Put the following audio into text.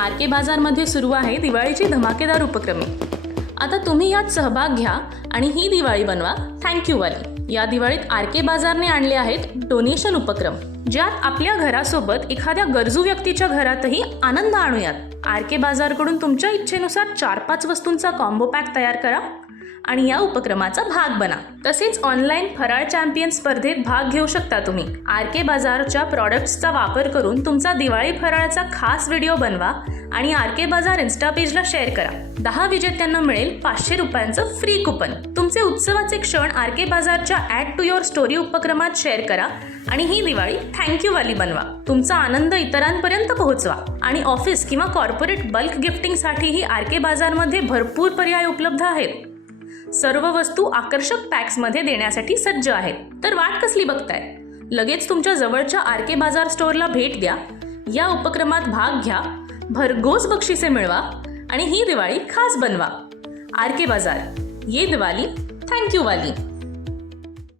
R के बाजारमध्ये सुरू आहे दिवाळीची धमाकेदार उपक्रमे. आता तुम्ही यात सहभाग घ्या आणि ही दिवाळी बनवा थँक्यू वाली. या दिवाळीत आर के बाजारने आणले आहेत डोनेशन उपक्रम, ज्यात आपल्या घरासोबत एखाद्या गरजू व्यक्तीच्या घरातही आनंद आणूयात. आर के बाजारकडून तुमच्या इच्छेनुसार 4-5 वस्तूंचा कॉम्बो पॅक तयार करा आणि या उपक्रमाचा भाग बना. तसेच ऑनलाईन फराळ चॅम्पियन स्पर्धेत भाग घेऊ शकता तुम्ही. आर के बाजारच्या प्रॉडक्ट्सचा वापर करून तुमचा दिवाळी फराळाचा खास व्हिडिओ बनवा आणि आर के बाजार इन्स्टा पेजला शेअर करा. 10 विजेत्यांना मिळेल 500 रुपयांचं फ्री कुपन. तुमचे उत्सवाचे क्षण आर के बाजारच्या ॲड टू युअर स्टोरी उपक्रमात शेअर करा आणि ही दिवाळी थँक्यू वाली बनवा. तुमचा आनंद इतरांपर्यंत पोहोचवा आणि ऑफिस किंवा कॉर्पोरेट बल्क गिफ्टिंगसाठीही आर के बाजारमध्ये भरपूर पर्याय उपलब्ध आहेत. सर्व वस्तू आकर्षक पॅक्समध्ये देण्यासाठी सज्ज आहेत. तर वाट कसली बघताय? लगेच तुमच्या जवळच्या आर के बाजार स्टोअरला भेट द्या, या उपक्रमात भाग घ्या, भरघोस बक्षिसे मिळवा आणि ही दिवाळी खास बनवा. आर के बाजार, ये दिवाळी थँक्यू वाली.